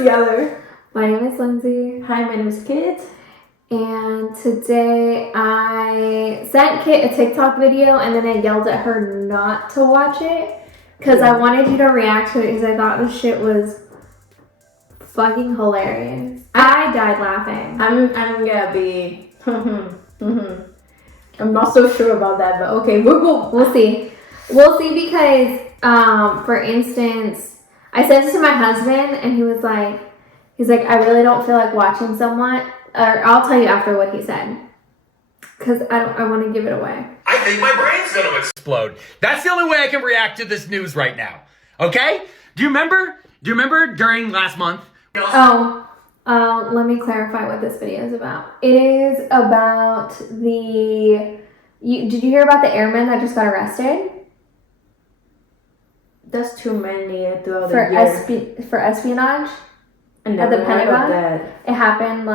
the other. My name is Lindsay. Hi, my name is Kit. And today I sent Kit a TikTok video and then I yelled at her not to watch it because I wanted you to react to it because I thought the shit was fucking hilarious. I died laughing. I'm gonna be. I'm not so sure about that, but okay, we'll see. We'll see because, for instance, I said this to my husband and he's like, I really don't feel like watching someone. Or I'll tell you after what he said. Because I want to give it away. I think my brain's going to explode. That's the only way I can react to this news right now. Okay? Do you remember during last month? Let me clarify what this video is about. It is about did you hear about the airman that just got arrested? That's too many throughout the year. For espionage? At the Pentagon? It happened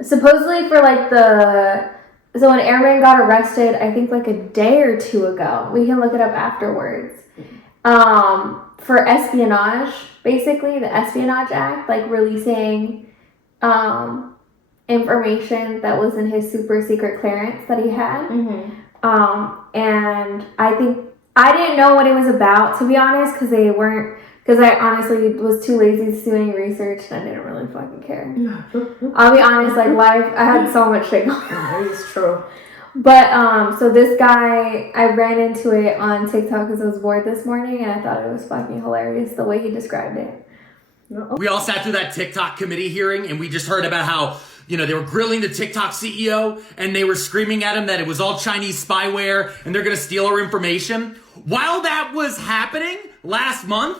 supposedly for so an airman got arrested, I think a day or two ago. We can look it up afterwards. For espionage, basically the Espionage Act, releasing information that was in his super secret clearance that he had. Mm-hmm. And I didn't know what it was about, to be honest, because I honestly was too lazy to do any research and I didn't really fucking care. I'll be honest, life, I had so much shit going on. It is true. But, so this guy, I ran into it on TikTok because I was bored this morning and I thought it was fucking hilarious the way he described it. We all sat through that TikTok committee hearing and we just heard about how, they were grilling the TikTok CEO and they were screaming at him that it was all Chinese spyware and they're going to steal our information. While that was happening last month,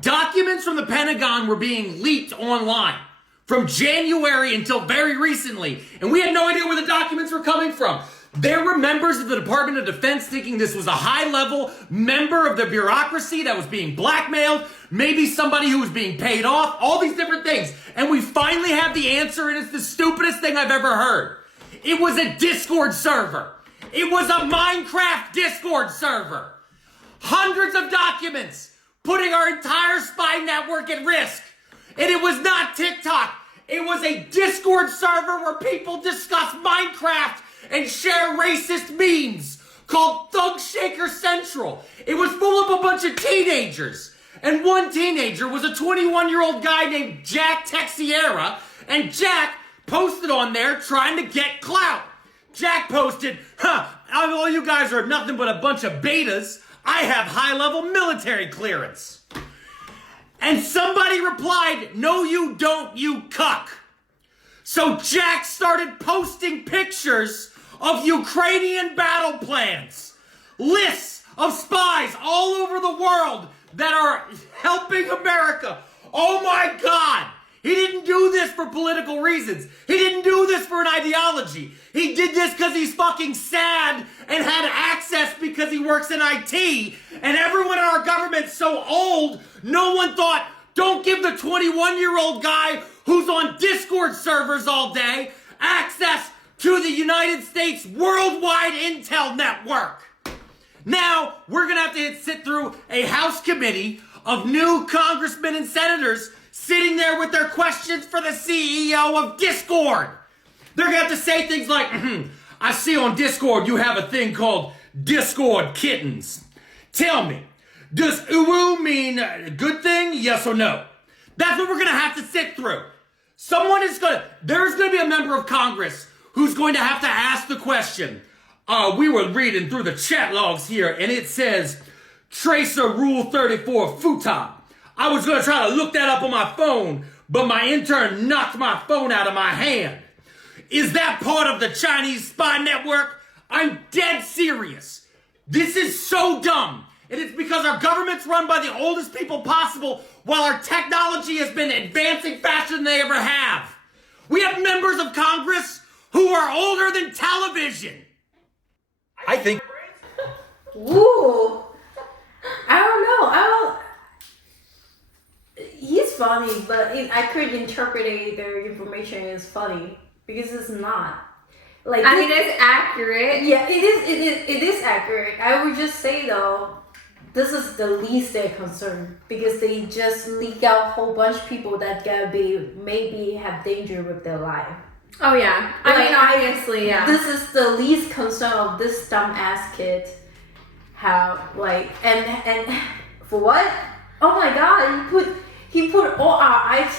documents from the Pentagon were being leaked online from January until very recently, and we had no idea where the documents were coming from. There were members of the Department of Defense thinking this was a high-level member of the bureaucracy that was being blackmailed, maybe somebody who was being paid off, all these different things. And we finally have the answer, and it's the stupidest thing I've ever heard. It was a Discord server. It was a Minecraft Discord server. Hundreds of documents putting our entire spy network at risk. And it was not TikTok. It was a Discord server where people discuss Minecraft and share racist memes called Thug Shaker Central. It was full of a bunch of teenagers. And one teenager was a 21-year-old guy named Jack Texiera. And Jack posted on there trying to get clout. Jack posted, all you guys are nothing but a bunch of betas. I have high-level military clearance. And somebody replied, no you don't, you cuck. So Jack started posting pictures of Ukrainian battle plans, lists of spies all over the world that are helping America. Oh my God. He didn't do this for political reasons. He didn't do this for an ideology. He did this because he's fucking sad and had access because he works in IT. And everyone in our government's so old, no one thought, don't give the 21-year-old guy who's on Discord servers all day access to the United States worldwide intel network. Now, we're going to have to sit through a House committee of new congressmen and senators sitting there with their questions for the CEO of Discord. They're going to have to say things like, I see on Discord you have a thing called Discord kittens. Tell me, does uwu mean a good thing, yes or no? That's what we're going to have to sit through. There's going to be a member of Congress who's going to have to ask the question. We were reading through the chat logs here, and it says, Tracer Rule 34 Futon. I was going to try to look that up on my phone, but my intern knocked my phone out of my hand. Is that part of the Chinese spy network? I'm dead serious. This is so dumb. And it's because our government's run by the oldest people possible while our technology has been advancing faster than they ever have. We have members of Congress who are older than television. I think... Ooh. I don't know. He's funny, but I could interpret the information as funny because it's not. It's accurate. Yeah, it is accurate. I would just say though, this is the least they're concerned because they just leak out a whole bunch of people that gonna be maybe have danger with their life. Oh yeah, I mean obviously, yeah. This is the least concern of this dumb ass kid. How like and for what? Oh my god, he put all our IT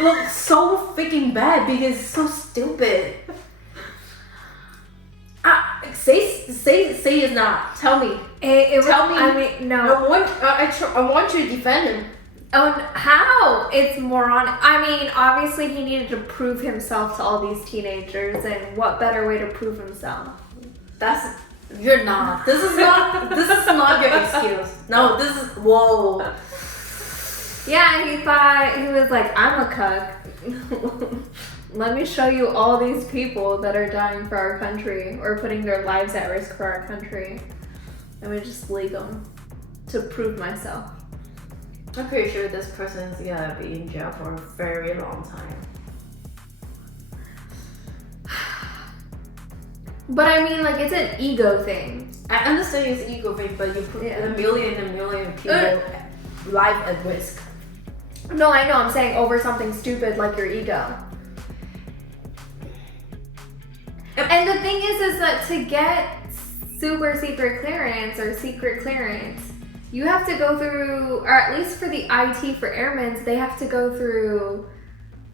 look so freaking bad because it's so stupid. Say it's not. Tell me. Tell me. I mean, no. I want you to defend him. Oh, how? It's moronic. I mean, obviously he needed to prove himself to all these teenagers, and what better way to prove himself? You're not. This is not your excuse. No, this is whoa. Yeah, he thought he was like, I'm a cuck. Let me show you all these people that are dying for our country or putting their lives at risk for our country. Let me just leak them to prove myself. I'm pretty sure this person's gonna be in jail for a very long time. But I mean, like, it's an ego thing. I understand it's an ego thing, but you put a million people life at risk. No, I know. I'm saying over something stupid like your ego. And the thing is that to get super secret clearance or secret clearance, you have to go through, or at least for the IT for airmen, they have to go through,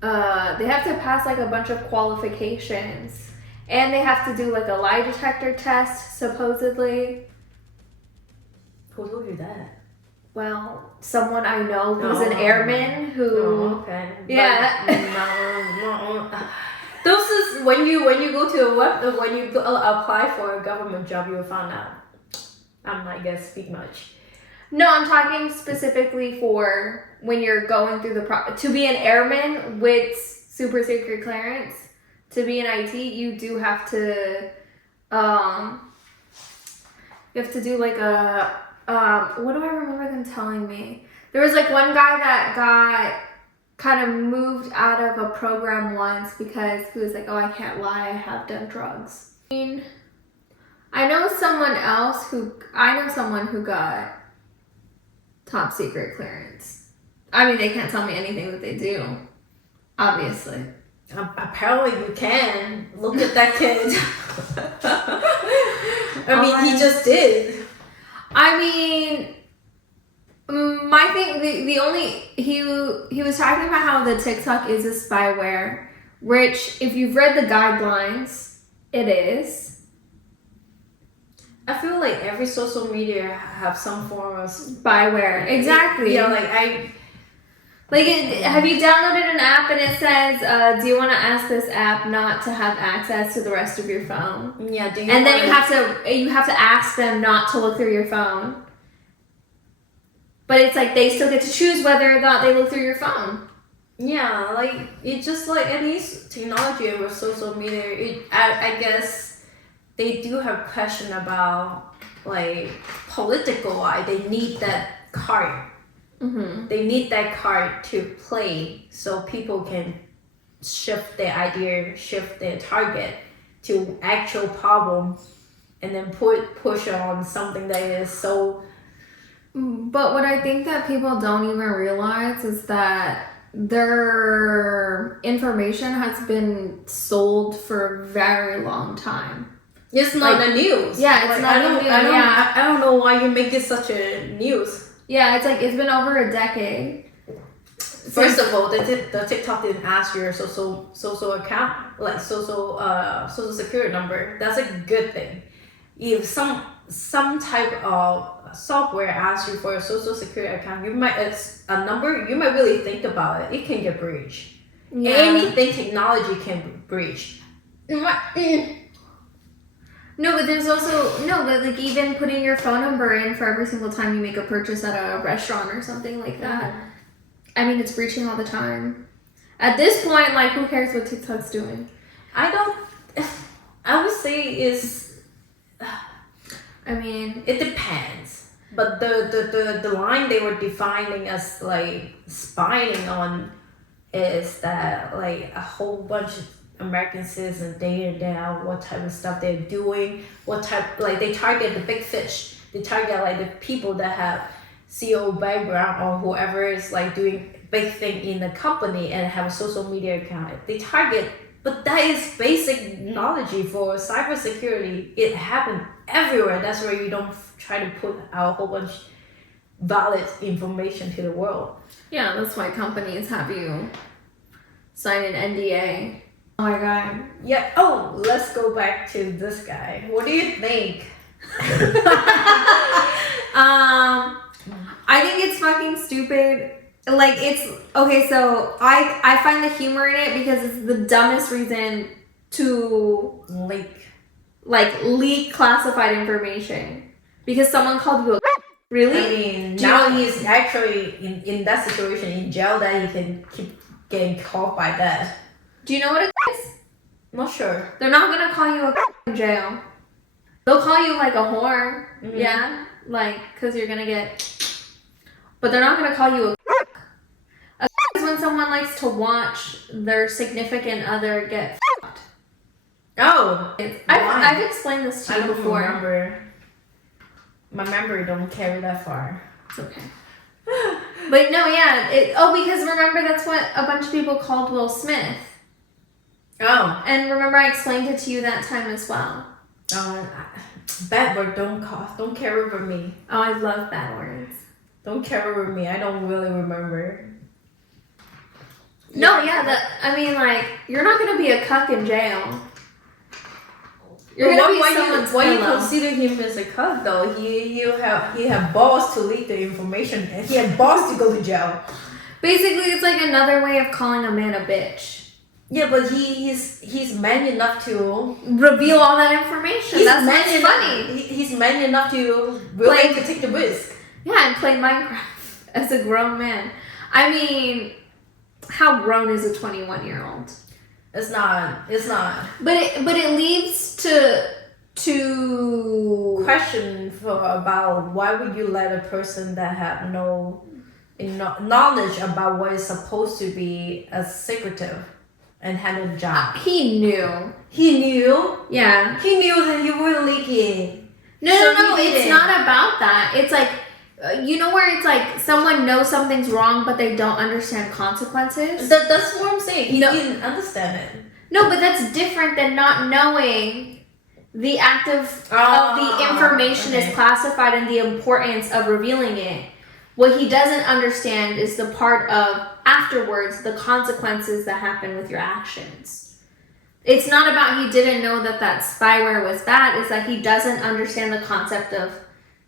they have to pass like a bunch of qualifications. And they have to do like a lie detector test, supposedly. Who told you that? Well, someone I know who's an airman who... Oh, okay. Yeah. No. Those is when you go to a web, when you apply for a government job, you'll find out. I'm not gonna speak much. No, I'm talking specifically for when you're going through to be an airman with super secret clearance, to be in IT, you do have to, you have to do like a, what do I remember them telling me? There was like one guy that got kind of moved out of a program once because he was like, oh, I can't lie, I have done drugs. I know someone who got top secret clearance. I mean, they can't tell me anything that they do, obviously. Apparently you can. Look at that kid. I mean, he just did. I mean, my thing, the only, he was talking about how the TikTok is a spyware, which if you've read the guidelines, it is. I feel like every social media have some form of spyware. Exactly. Yeah, have you downloaded an app and it says, do you want to ask this app not to have access to the rest of your phone? Yeah, and then you have to ask them not to look through your phone. But it's like they still get to choose whether or not they look through your phone. Yeah, like it's just like any technology with social media. I guess they do have question about like political why they need that card. Mm-hmm. They need that card to play so people can shift their idea, shift their target to actual problem, and then push on something that is so. But what I think that people don't even realize is that their information has been sold for a very long time. It's not the news. Yeah, it's not the news. I don't know why you make it such a news. Yeah, it's like it's been over a decade. First of all, the TikTok didn't ask your social account, like social security number. That's a good thing. If some type of software asks you for a social security account, it's a number. You might really think about it. It can get breached. Yeah. Anything technology can breach. No, but there's also but like even putting your phone number in for every single time you make a purchase at a restaurant or something like that. Mm-hmm. I mean, it's breaching all the time. At this point, like, who cares what TikTok's doing? I would say I mean, it depends. But the line they were defining as like spying on is that like a whole bunch of American citizens day in day out, what type of stuff they're doing, what type, like they target the big fish. they target like the people that have CEO background or whoever is like doing big thing in the company and have a social media account. They target, but that is basic knowledge for cybersecurity. It happened everywhere. That's where you don't try to put out a whole bunch valid information to the world. Yeah, that's why companies have you sign an NDA. Oh my god. Yeah. Oh, let's go back to this guy. What do you think? I think it's fucking stupid. Like, it's okay, so I find the humor in it because it's the dumbest reason to leak classified information. Because someone called you a really? I mean, now he's actually in that situation in jail that he can keep getting caught by that. Do you know what it is? Not sure. They're not gonna call you a in jail. They'll call you like a whore. Mm-hmm. Yeah? Like, because you're gonna get... But they're not gonna call you a is when someone likes to watch their significant other get f***ed. Oh! I've explained this to you before. I don't remember. My memory don't carry that far. It's okay. But no, yeah. Because remember that's what a bunch of people called Will Smith. Oh. And remember I explained it to you that time as well. Bad word don't carry over me. Oh, I love bad words. Don't carry over me. I don't really remember. No, yeah, you're not gonna be a cuck in jail. You're gonna be someone's why you pillow. consider him as a cuck though? He have balls to leak the information and he had balls to go to jail. Basically, it's like another way of calling a man a bitch. Yeah, but he's man enough to reveal all that information. That's what's funny. He's man enough to willing to take the risk. Yeah, and play Minecraft as a grown man. I mean, how grown is a 21-year-old? It's not. But it leads to question about why would you let a person that have no knowledge about what is supposed to be a secretive and handle the job. He knew. He knew. Yeah. He knew that you were leaking. No, it's not about that. It's like, you know where it's like someone knows something's wrong, but they don't understand consequences? That's what I'm saying. He didn't understand it. No, but that's different than not knowing the act of the information is classified and the importance of revealing it. What he doesn't understand is the part of afterwards, the consequences that happen with your actions. It's not about he didn't know that spyware was bad. It's that he doesn't understand the concept of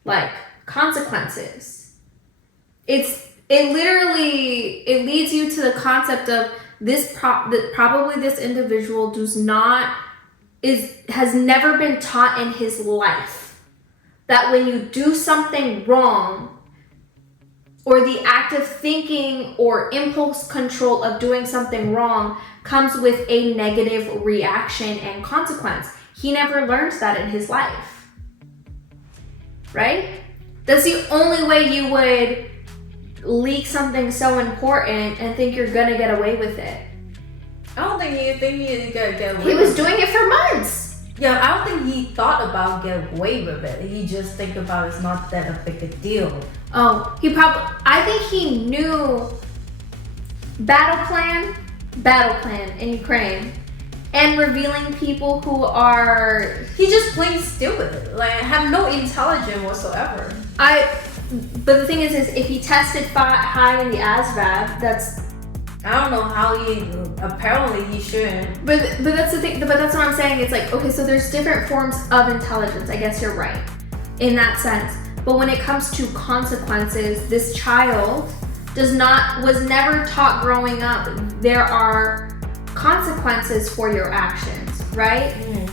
like consequences. It leads you to the concept of that probably this individual has never been taught in his life that when you do something wrong, or the act of thinking or impulse control of doing something wrong comes with a negative reaction and consequence. He never learns that in his life. Right? That's the only way you would leak something so important and think you're gonna get away with it. I don't think you gonna get away with it. He was doing it for months. Yeah, I don't think he thought about getting away with it. He just think about it's not that a big a deal. Oh, I think he knew battle plan in Ukraine, and revealing people who are... He just plain stupid, like have no intelligence whatsoever. But the thing is if he tested high in the ASVAB, that's... I don't know how apparently he shouldn't. But that's the thing, but that's what I'm saying. It's like, okay, so there's different forms of intelligence. I guess you're right in that sense. But when it comes to consequences, this child was never taught growing up. There are consequences for your actions, right? Mm.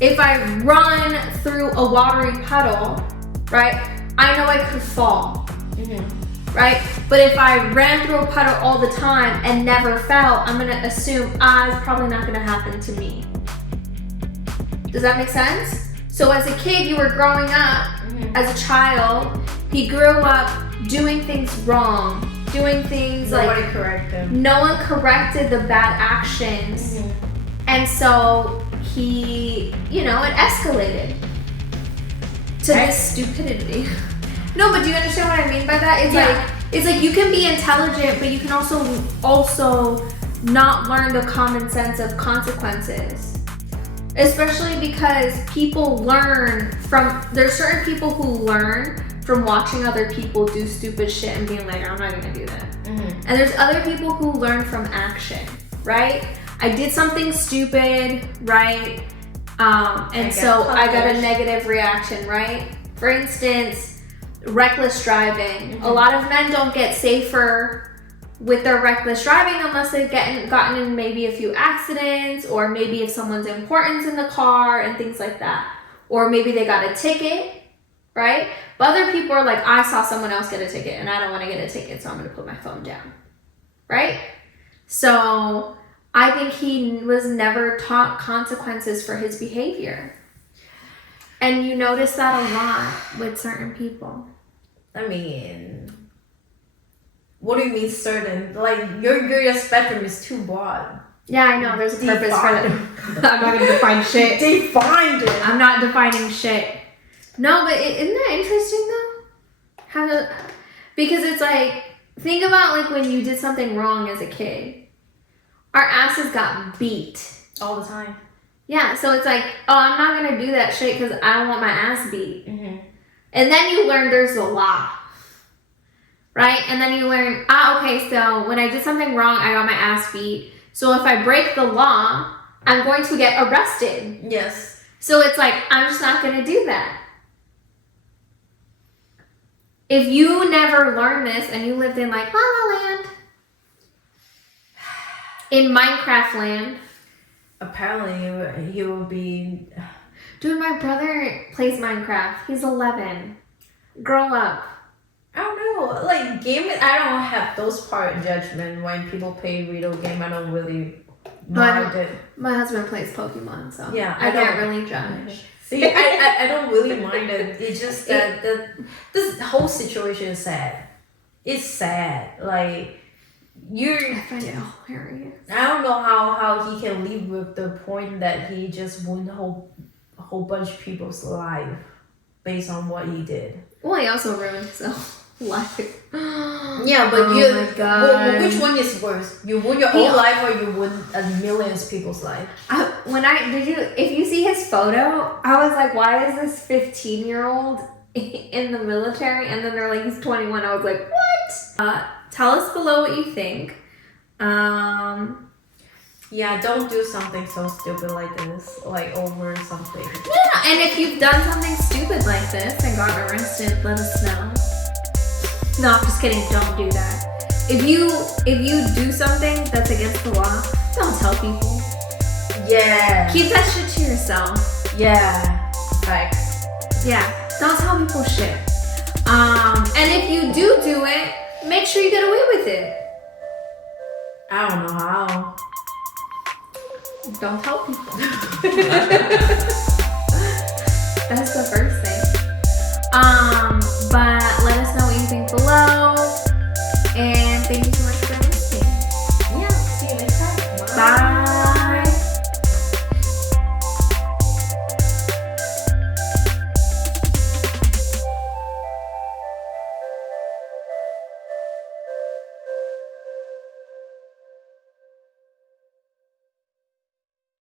If I run through a watery puddle, right, I know I could fall. Mm-hmm. Right? But if I ran through a puddle all the time and never fell, I'm gonna assume it's probably not gonna happen to me. Does that make sense? So as a kid, you were growing up, as a child, he grew up doing things wrong, doing things Nobody corrected. No one corrected the bad actions. Mm-hmm. And so he, it escalated to this stupidity. No, but do you understand what I mean by that? It's like you can be intelligent, but you can also not learn the common sense of consequences. Especially because people learn from, there's certain people who learn from watching other people do stupid shit and being like, I'm not gonna do that. Mm-hmm. And there's other people who learn from action, right? I did something stupid, right? And so I got a negative reaction, right? For instance, reckless driving. Mm-hmm. A lot of men don't get safer with their reckless driving unless they've gotten in maybe a few accidents, or maybe if someone's important's in the car and things like that. Or maybe they got a ticket, right? But other people are like, I saw someone else get a ticket and I don't want to get a ticket, so I'm going to put my phone down, right? So I think he was never taught consequences for his behavior. And you notice that a lot with certain people. I mean, what do you mean certain? Like, your spectrum is too broad. Yeah, I know. There's a purpose for it. I'm not going to define shit. Defined it. I'm not defining shit. No, but isn't that interesting though? Because it's like, think about like when you did something wrong as a kid. Our asses got beat. All the time. Yeah, so it's like, oh, I'm not going to do that shit because I don't want my ass beat. Mm-hmm. And then you learn there's a law. Right? And then you learn, okay, so when I did something wrong, I got my ass beat. So if I break the law, I'm going to get arrested. Yes. So it's like, I'm just not going to do that. If you never learned this and you lived in like La La Land, in Minecraft land, apparently you will be... Dude, my brother plays Minecraft. He's 11. Grow up. I don't know, like gaming, I don't have those part of judgment when people play video game. I don't really mind it. My husband plays Pokemon, so yeah, I can't really judge. See, I don't really mind it. It's just that this whole situation is sad. It's sad. Like I find it hilarious. I don't know how he can live with the point that he just ruined a whole bunch of people's life based on what he did. Well, he also ruined his own life. Yeah, but my God. Which one is worse? You ruin your own life or you ruin millions of people's life? If you see his photo, I was like, why is this 15-year-old in the military? And then they're like, he's 21. I was like, what? Tell us below what you think. Yeah, don't do something so stupid like this, like over something. Yeah, and if you've done something stupid like this and gotten arrested, let us know. No, I'm just kidding. Don't do that. If you do something that's against the law, don't tell people. Yeah. Keep that shit to yourself. Yeah. Facts. Yeah. Don't tell people shit. And if you do it, make sure you get away with it. I don't know how. Don't tell people. That's the first thing.